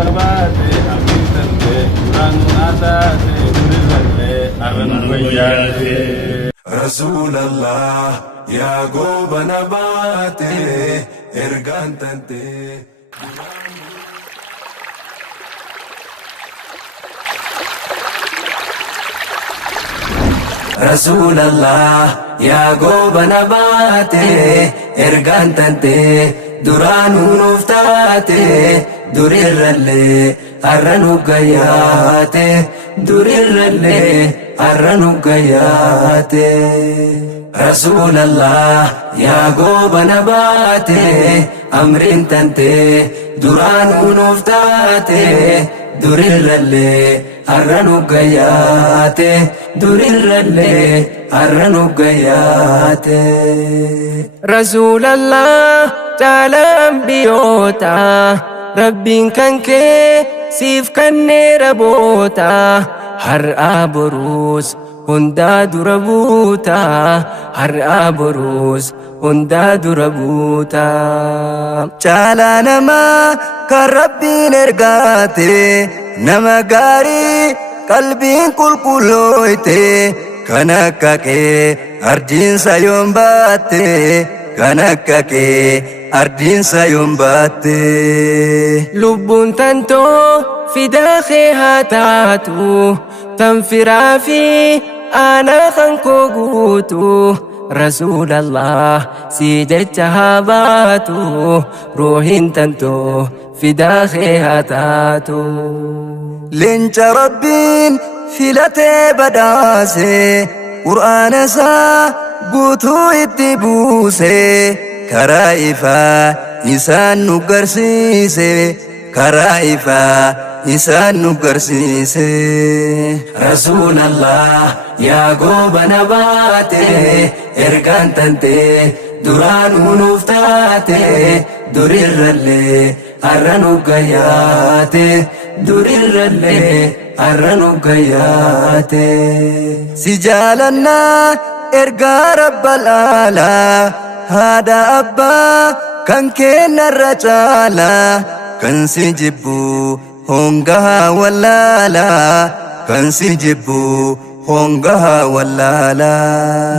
barbaate amiitante duraan naataate durirrallee arran wayyaate. Rasuulallah yaa goobana baate ergaan tante. Rasuulallah yaa goobana baate ergaan tante duraanuu nuuf taate durirrallee har'a nu gayyaate durirrallee har'a nu gayyaate. Rasuulallah yaa goobana baate amriin tante duraanuu nuuf taate durirrallee har'a nu gayyaate durirrallee har'a nu gayyaate. Rasuulallah caala ambiyoota rabbiin kan kee siif kanneera boota har'aa boruus hundaa dura buuta har'aa boruus hundaa dura buuta. Caala namaa kan rabbiin ergaate nama gaarii qalbiin qulqullooyte kan akka kee ardiinsa yoon baatte kan akka kee ardiinsa yoon baatte. Lubbuun tantoo fidaa kee haa taatu tan firaa fi aanaa kan koo guutu Rasuulallah si jecha haa baatu ruuhiin tantoo fidaa kee haa taatu. Leenca rabbiin filatee badhaase qur'aana isaa guutuu itti buuse karaa ifaa isaan nu garsiise karaa ifaa isaan nu garsiise. Rasuulallah yaa goobana baate ergaan tante duraanuu nuuf taate durirrallee har'a nu gayyaate durirrallee har'a nu gayyaate. Si jaalannaa ergaa rabbal aalaa haadha abbaa kan kennarra caalaa kan si jibbu hongaha wallaala kan si jibbu hongaha wallaala.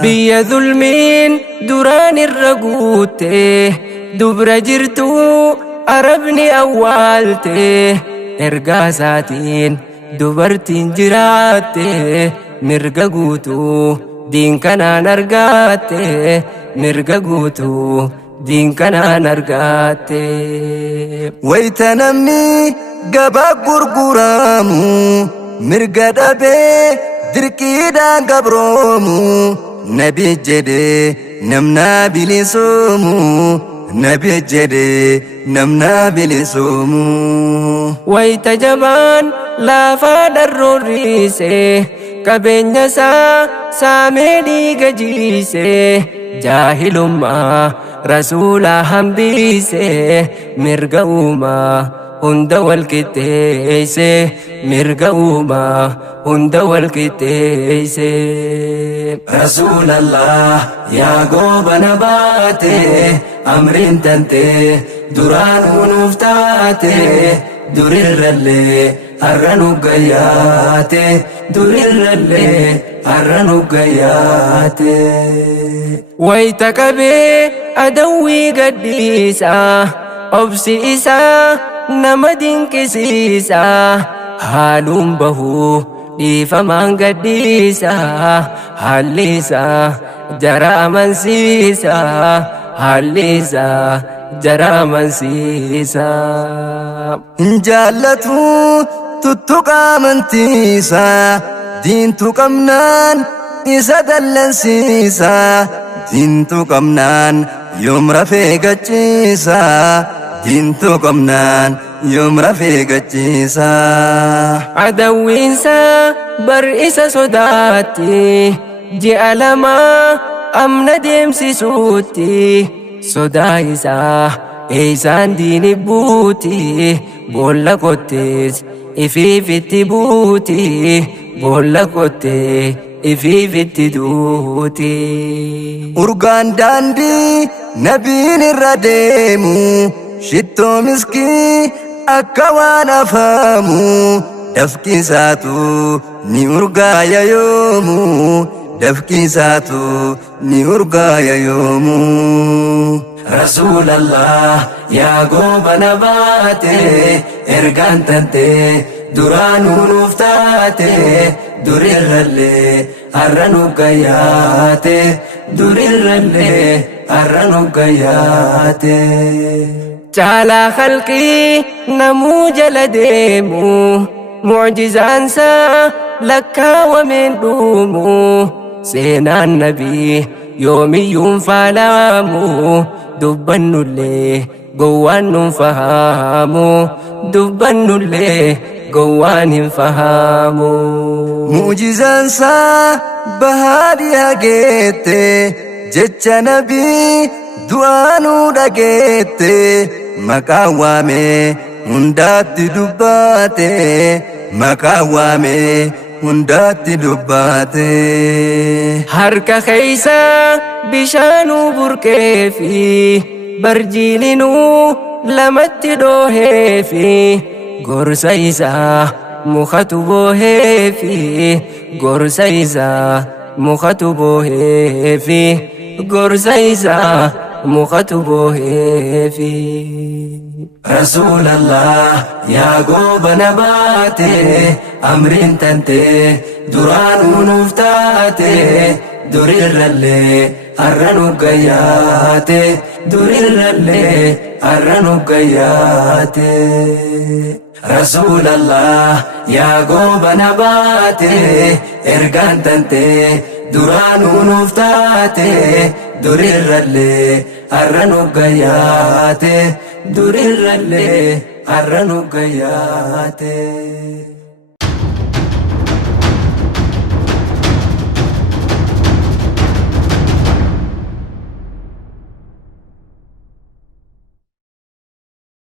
Biyya zulmiin duraan irra guutte dubra jirtu arabni awwaalte ergaa isaatiin dubartiin jiraatte mirga guutuu diin kanaan argaatte mirga guutuu diin kanaan argaatte. Wayita namni gabaa gurguramu mirga dhabee dirqiidhaan gabroomu nabi jedhee namna bilisoomu nabi jedhee namna bilisoomu. Wayita jabaan laafaa dharroorriise qabeenya isaa saamee dhiiga jiise jaahilummaa rasuula hambise mirga uumaa hunda wal qixxeeyse mirga uumaa hunda wal qixxeeyse. Rasuulallah yaa goobana baate amriin tante duraanuu nuuf taate durirrallee har'a nu gayyaate durirrallee har'a nu gayyaate. Wayita qabee adawwii gadhiisa obsi isaa nama dinqisiisa haaluun bahuu dhiifamaan gadhiisa haalli isaa jara amansiisa haalli isaa jara amansiisa. Hin jaallatu tuttuqa amantiisa diintu qabnaan isa dallansiisa diintu qabnaan yoom rafee gachiisa diintu qabnaan yoom rafee gachiisa. Adawwiinsa bar isa sodaatti ji'a lamaa amna deemsisuutti sodaa isaa eeysaan diini buuti boolla kottees ifiifitti buuti boolla kottee ifiifitti duuti. Urgaan daandii nabiin irra deemu shittoo miskii أكوان فامو دفكي ساتو نيورغا يا يومو دفكي ساتو نيورغا يا يومو رسول الله يا قوب نباتي إرقان تنتي درانو نفتاتي درير اللي أرنو قياتي درير اللي أرنو قياتي تعالى خلقي نمو جلديمو معجزان سا لكا ومن دومو سينا النبي يومي ينفلامو دبنو اللي قوان فهامو دبنو اللي قوان فهامو معجزان سا بهادي هاجيتي جتش نبي دوانو داجيتي مكاوامي هندات دباتي مكاوامي هندات دباتي هركا خيسا بشانو بركيفي برجيلنو لمت دوهيفي قرسيسا مخطبوهيفي قرسيسا مخطبوهيفي قرسيسا مخطبوهيفي رسول الله يا قوب نباتي أمرين تنتي درانو نفتاتي درير اللي أرنو قياتي درير اللي أرنو قياتي رسول الله يا قوب نباتي إرقان تنتي درانو نفتاتي درير اللي أرنو قياتي درير اللي أرنو قياتي